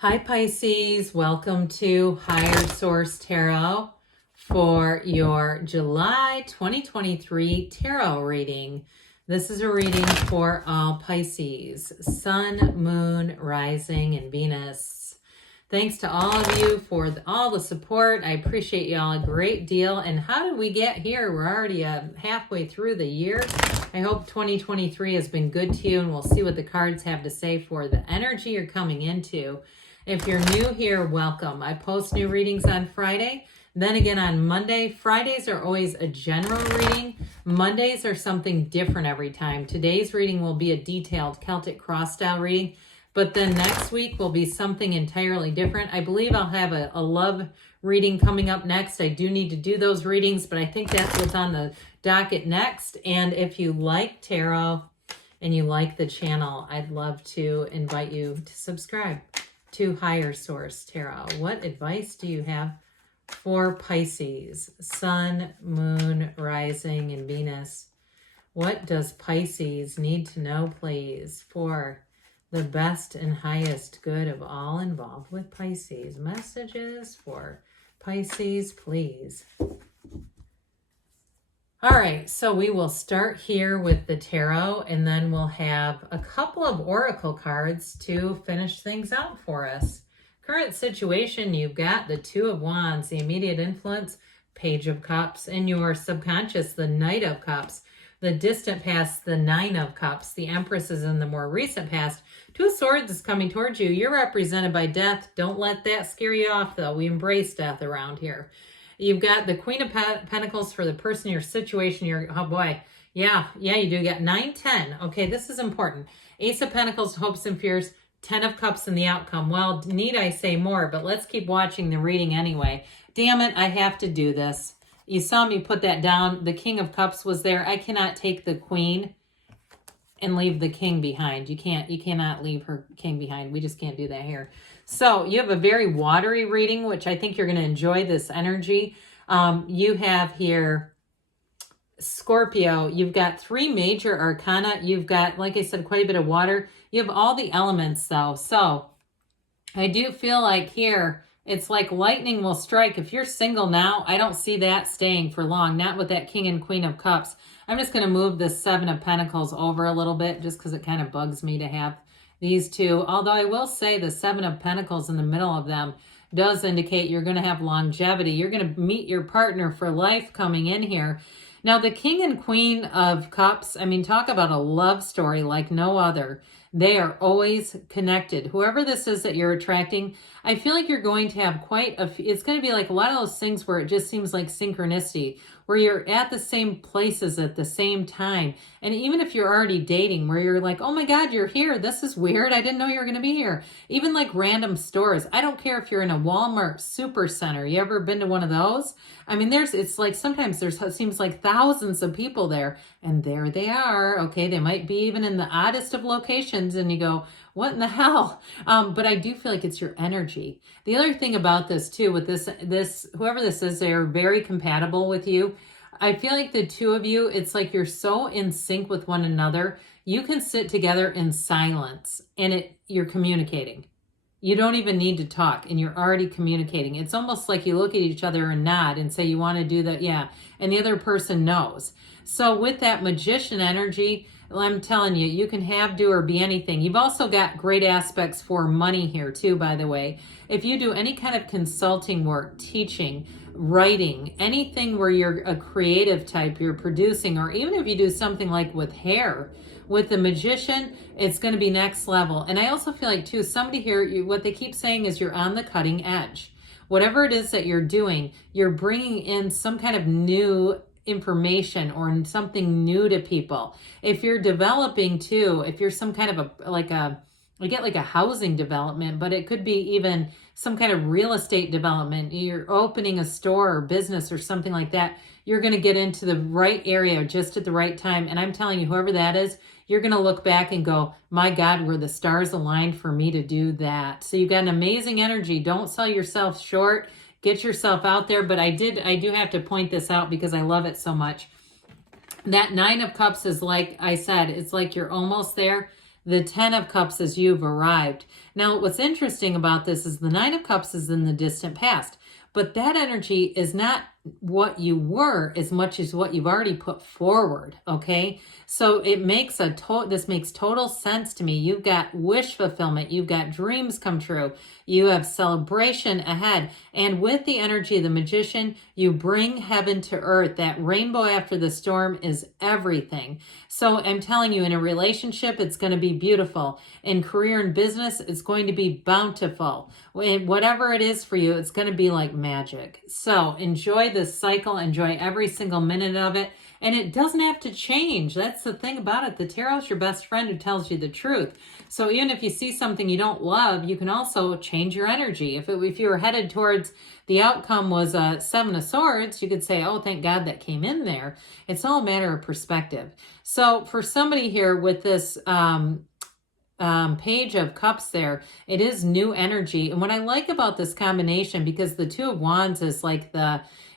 Hi Pisces, welcome to Higher Source Tarot for your July 2023 tarot reading. This is a reading for all Pisces, Sun, Moon, Rising, and Venus. Thanks to all of you for all the support. I appreciate y'all a great deal. And how did we get here? We're already halfway through the year. I hope 2023 has been good to you, and we'll see what the cards have to say for the energy you're coming into. If you're new here, welcome. I post new readings on Friday, then again on Monday. Fridays are always a general reading. Mondays are something different every time. Today's reading will be a detailed Celtic cross style reading, but then next week will be something entirely different. I believe I'll have a love reading coming up next. I do need to do those readings, but I think that's what's on the docket next. And if you like tarot and you like the channel, I'd love to invite you to subscribe to Higher Source Tarot. What advice do you have for Pisces, Sun, Moon, Rising, and Venus? What does Pisces need to know, please, for the best and highest good of all involved with Pisces? Messages for Pisces, please. All right, so we will start here with the tarot, and then we'll have a couple of oracle cards to finish things out for us. Current situation, you've got the Two of Wands, the immediate influence, Page of Cups, and your subconscious, the Knight of Cups. The distant past, the Nine of Cups. The Empress is in the more recent past. Two of Swords is coming towards you. You're represented by death. Don't let that scare you off, though. We embrace death around here. You've got the Queen of Pentacles for the person, your situation, oh boy. Yeah, you do. You got 9, 10. Okay, this is important. Ace of Pentacles, hopes and fears, 10 of Cups in the outcome. Well, need I say more, but let's keep watching the reading anyway. Damn it, I have to do this. You saw me put that down. The King of Cups was there. I cannot take the Queen and leave the King behind. You cannot leave her King behind. We just can't do that here. So you have a very watery reading, which I think you're going to enjoy this energy. You have here Scorpio. You've got 3 major arcana. You've got, like I said, quite a bit of water. You have all the elements, though. So I do feel like here, it's like lightning will strike. If you're single now, I don't see that staying for long. Not with that King and Queen of Cups. I'm just going to move the 7 of Pentacles over a little bit just because it kind of bugs me to have these two. Although I will say the 7 of Pentacles in the middle of them does indicate you're going to have longevity. You're going to meet your partner for life coming in here. Now, the King and Queen of Cups, I mean, talk about a love story like no other. They are always connected. Whoever this is that you're attracting, I feel like you're going to have it's going to be like a lot of those things where it just seems like synchronicity, where you're at the same places at the same time. And even if you're already dating, where you're like, oh my God, you're here. This is weird. I didn't know you were going to be here. Even like random stores. I don't care if you're in a Walmart super center. You ever been to one of those? I mean, it's like sometimes it seems like thousands of people there, and there they are. Okay, they might be even in the oddest of locations, and you go, what in the hell? But I do feel like it's your energy. The other thing about this too, with this whoever this is, they're very compatible with you. I feel like the two of you, it's like you're so in sync with one another. You can sit together in silence, and you're communicating. You don't even need to talk, and you're already communicating. It's almost like you look at each other and nod and say, you want to do that? Yeah. And the other person knows. So with that Magician energy, I'm telling you, you can have, do, or be anything. You've also got great aspects for money here too, by the way. If you do any kind of consulting work, teaching, writing, anything where you're a creative type, you're producing, or even if you do something like with hair, with the Magician, it's going to be next level. And I also feel like too, somebody here, what they keep saying is you're on the cutting edge. Whatever it is that you're doing, you're bringing in some kind of new information or something new to people. If you're developing too, if you're some kind of I get like a housing development, but it could be even some kind of real estate development. You're opening a store or business or something like that. You're going to get into the right area just at the right time. And I'm telling you, whoever that is, you're going to look back and go, my God, were the stars aligned for me to do that? So you've got an amazing energy. Don't sell yourself short. Get yourself out there. But I do have to point this out because I love it so much. That 9 of Cups is like I said, it's like you're almost there. The 10 of Cups is you've arrived. Now, what's interesting about this is the 9 of Cups is in the distant past, but that energy is not what you were as much as what you've already put forward, okay? So it makes this makes total sense to me. You've got wish fulfillment, you've got dreams come true, you have celebration ahead, and with the energy of the Magician, you bring heaven to earth. That rainbow after the storm is everything. So I'm telling you, in a relationship, it's going to be beautiful. In career and business, it's going to be bountiful. Whatever it is for you, it's going to be like magic. So enjoy this cycle, enjoy every single minute of it, and it doesn't have to change. That's the thing about it. The tarot's your best friend who tells you the truth. So even if you see something you don't love, you can also change your energy. If you were headed towards the outcome was a 7 of Swords, you could say, oh, thank God that came in there. It's all a matter of perspective. So for somebody here with this Page of Cups there, it is new energy. And what I like about this combination, because the 2 of Wands is like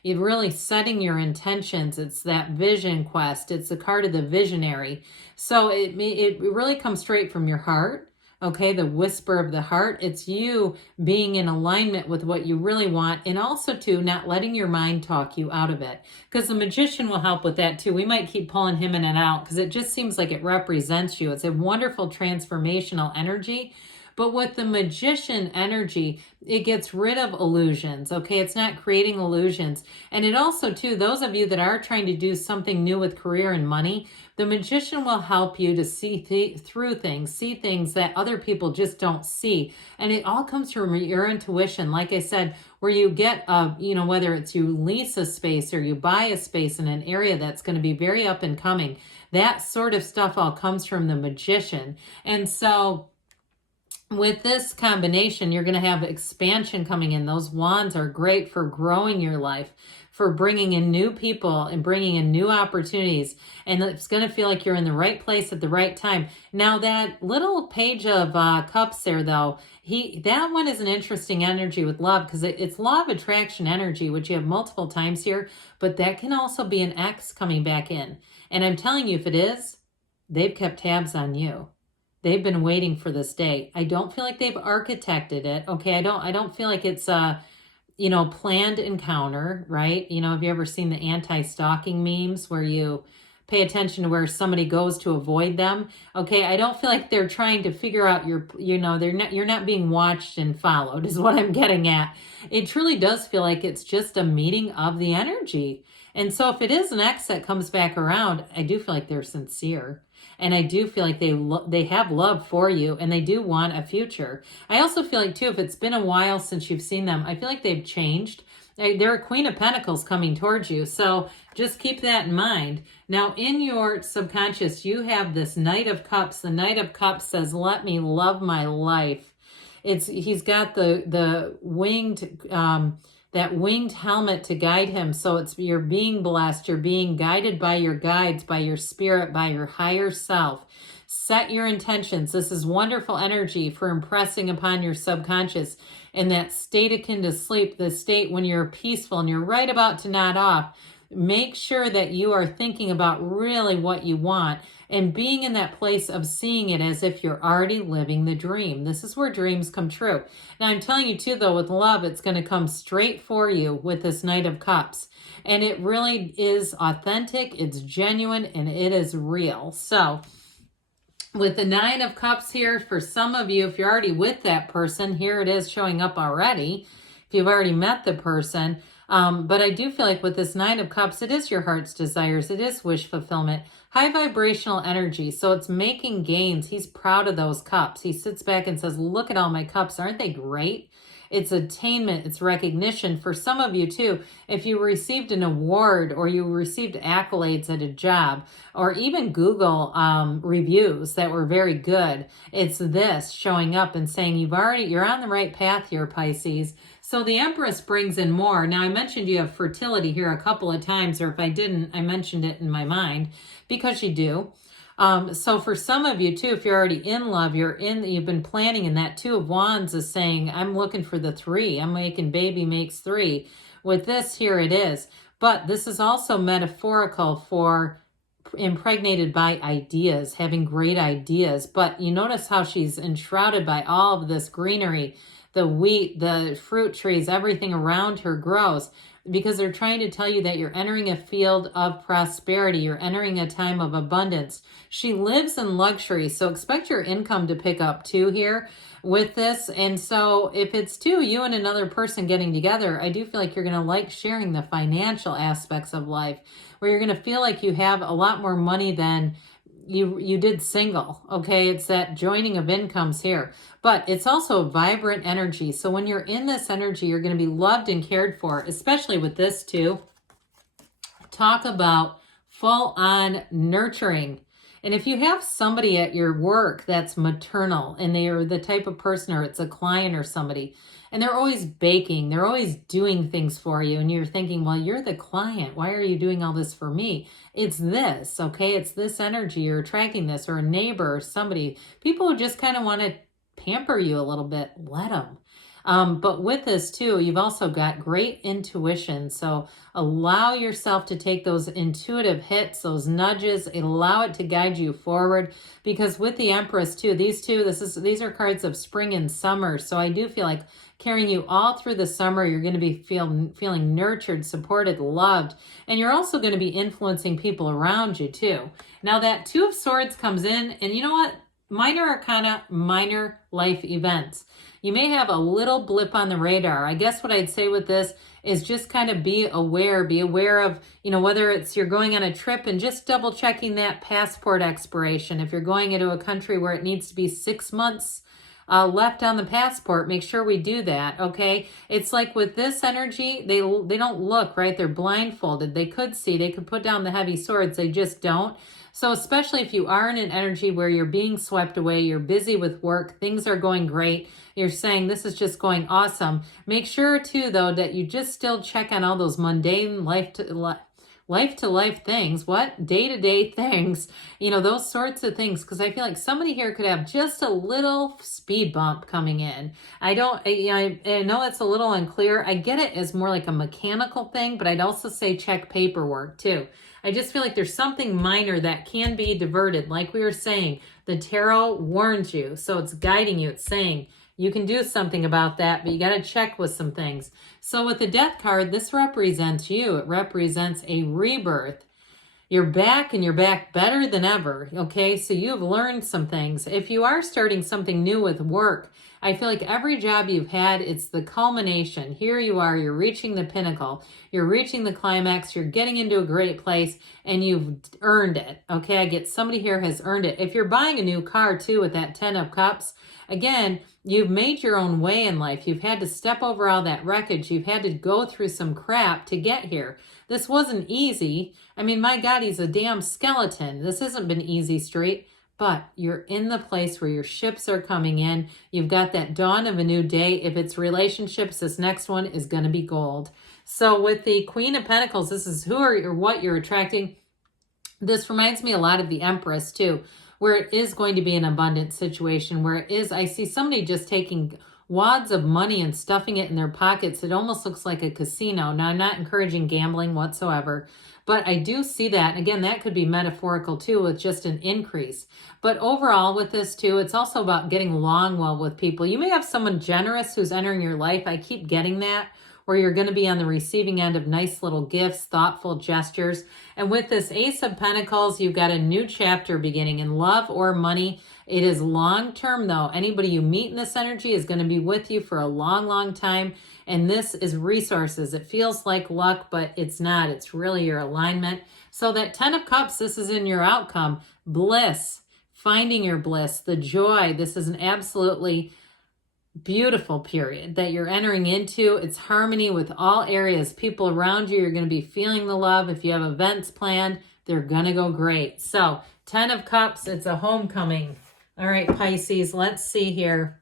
you're really setting your intentions. It's that vision quest. It's the card of the visionary. So it really comes straight from your heart. Okay, the whisper of the heart. It's you being in alignment with what you really want, and also too, not letting your mind talk you out of it. Because the Magician will help with that too. We might keep pulling him in and out because it just seems like it represents you. It's a wonderful transformational energy. But with the Magician energy, it gets rid of illusions, okay? It's not creating illusions. And it also, too, those of you that are trying to do something new with career and money, the Magician will help you to see through things, see things that other people just don't see. And it all comes from your intuition. Like I said, where you get, whether it's you lease a space or you buy a space in an area that's going to be very up and coming, that sort of stuff all comes from the Magician. And so with this combination, you're going to have expansion coming in. Those wands are great for growing your life, for bringing in new people and bringing in new opportunities. And it's going to feel like you're in the right place at the right time. Now, that little Page of Cups there, though, that one is an interesting energy with love because it's law of attraction energy, which you have multiple times here. But that can also be an ex coming back in. And I'm telling you, if it is, they've kept tabs on you. They've been waiting for this day. I don't feel like they've architected it. Okay, I don't feel like it's a, planned encounter, right? Have you ever seen the anti-stalking memes where you pay attention to where somebody goes to avoid them? Okay, I don't feel like they're trying to figure out you're not being watched and followed is what I'm getting at. It truly does feel like it's just a meeting of the energy. And so if it is an ex that comes back around, I do feel like they're sincere. And I do feel like they have love for you and they do want a future. I also feel like, too, if it's been a while since you've seen them, I feel like they've changed. They're a Queen of Pentacles coming towards you. So just keep that in mind. Now, in your subconscious, you have this Knight of Cups. The Knight of Cups says, let me love my life. He's got the winged... that winged helmet to guide him. So you're being blessed. You're being guided by your guides, by your spirit, by your higher self. Set your intentions. This is wonderful energy for impressing upon your subconscious in that state akin to sleep, the state when you're peaceful and you're right about to nod off. Make sure that you are thinking about really what you want and being in that place of seeing it as if you're already living the dream. This is where dreams come true. Now, I'm telling you too, though, with love, it's going to come straight for you with this Knight of Cups. And it really is authentic, it's genuine, and it is real. So with the 9 of Cups here, for some of you, if you're already with that person, here it is showing up already. If you've already met the person, but I do feel like with this 9 of Cups, it is your heart's desires. It is wish fulfillment, high vibrational energy. So it's making gains. He's proud of those cups. He sits back and says, look at all my cups. Aren't they great? It's attainment. It's recognition. For some of you too, if you received an award or you received accolades at a job or even Google reviews that were very good, it's this showing up and saying you're on the right path here, Pisces. So the Empress brings in more. Now, I mentioned you have fertility here a couple of times, or if I didn't, I mentioned it in my mind because you do. So for some of you too, if you're already in love, you've been planning, and that 2 of Wands is saying, I'm looking for the 3. I'm making baby makes 3. With this, here it is. But this is also metaphorical for impregnated by ideas, having great ideas. But you notice how she's enshrouded by all of this greenery, the wheat, the fruit trees, everything around her grows, because they're trying to tell you that you're entering a field of prosperity. You're entering a time of abundance. She lives in luxury, so expect your income to pick up too here with this. And so if it's you and another person getting together, I do feel like you're going to like sharing the financial aspects of life, where you're going to feel like you have a lot more money than you did single. Okay, it's that joining of incomes here, but it's also a vibrant energy. So when you're in this energy, you're going to be loved and cared for, especially with this too. Talk about full on nurturing. And if you have somebody at your work that's maternal, and they are the type of person, or it's a client or somebody, and they're always baking, they're always doing things for you, and you're thinking, well, you're the client, why are you doing all this for me? It's this, okay? It's this energy, you're attracting this, or a neighbor or somebody. People who just kind of want to pamper you a little bit, let them. But with this too, you've also got great intuition. So allow yourself to take those intuitive hits, those nudges, allow it to guide you forward. Because with the Empress too, these are cards of spring and summer. So I do feel like carrying you all through the summer, you're going to be feeling nurtured, supported, loved, and you're also going to be influencing people around you too. Now that Two of Swords comes in, and you know what? Minor arcana, minor life events. You may have a little blip on the radar. I guess what I'd say with this is just kind of be aware of, whether it's you're going on a trip and just double checking that passport expiration. If you're going into a country where it needs to be 6 months left on the passport, make sure we do that, okay? It's like with this energy, they don't look, right? They're blindfolded. They could see, they could put down the heavy swords, they just don't. So especially if you are in an energy where you're being swept away, you're busy with work, things are going great, you're saying this is just going awesome, make sure too, though, that you just still check on all those mundane life to life things, day-to-day things, those sorts of things, because I feel like somebody here could have just a little speed bump coming in. I know it's a little unclear. I get it as more like a mechanical thing, but I'd also say check paperwork too. I just feel like there's something minor that can be diverted. Like we were saying, the tarot warns you, so it's guiding you. It's saying you can do something about that, but you got to check with some things. So with the Death card, this represents you. It represents a rebirth. You're back, and you're back better than ever, okay? So you've learned some things. If you are starting something new with work, I feel like every job you've had, it's the culmination. Here you are, you're reaching the pinnacle. You're reaching the climax. You're getting into a great place, and you've earned it, okay? I get somebody here has earned it. If you're buying a new car, too, with that 10 of Cups, again, you've made your own way in life. You've had to step over all that wreckage. You've had to go through some crap to get here. This wasn't easy. I mean, my God, he's a damn skeleton. This hasn't been easy street, but you're in the place where your ships are coming in. You've got that dawn of a new day. If it's relationships, this next one is going to be gold. So with the Queen of Pentacles, this is who or what you're attracting. This reminds me a lot of the Empress too, where it is going to be an abundant situation, where it is, I see somebody just taking wads of money and stuffing it in their pockets. It almost looks like a casino. Now, I'm not encouraging gambling whatsoever, but I do see that. Again, that could be metaphorical too, with just an increase. But overall with this too, it's also about getting along well with people. You may have someone generous who's entering your life. I keep getting that, where you're going to be on the receiving end of nice little gifts, thoughtful gestures. And with this Ace of Pentacles, you've got a new chapter beginning in love or money. It is long-term though. Anybody you meet in this energy is going to be with you for a long, long time. And this is resources. It feels like luck, but it's not. It's really your alignment. So that 10 of Cups, this is in your outcome. Bliss, finding your bliss, the joy. This is an absolutely beautiful period that you're entering into. It's harmony with all areas. People around you, you're going to be feeling the love. If you have events planned, they're going to go great. So 10 of Cups, it's a homecoming. All right, Pisces, let's see here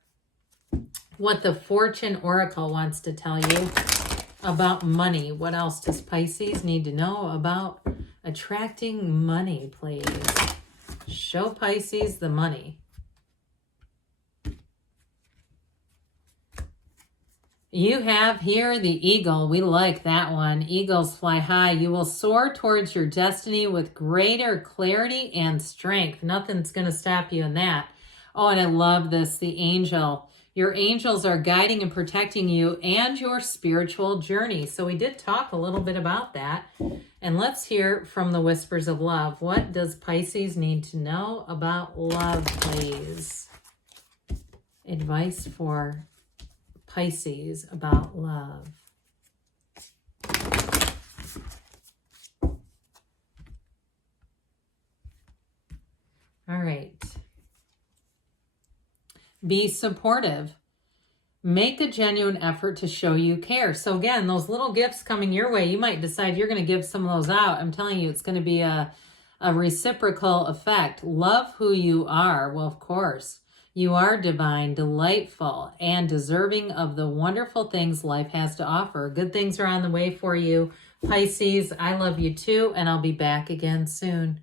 what the Fortune Oracle wants to tell you about money. What else does Pisces need to know about attracting money, please? Show Pisces the money. You have here the eagle. We like that one. Eagles fly high. You will soar towards your destiny with greater clarity and strength. Nothing's going to stop you in that. Oh, and I love this, the angel. Your angels are guiding and protecting you and your spiritual journey. So we did talk a little bit about that. And let's hear from the whispers of love. What does Pisces need to know about love, please? Advice for Pisces about love. All right. Be supportive. Make a genuine effort to show you care. So again, those little gifts coming your way, you might decide you're going to give some of those out. I'm telling you, it's going to be a reciprocal effect. Love who you are. Well, of course. You are divine, delightful, and deserving of the wonderful things life has to offer. Good things are on the way for you. Pisces, I love you too, and I'll be back again soon.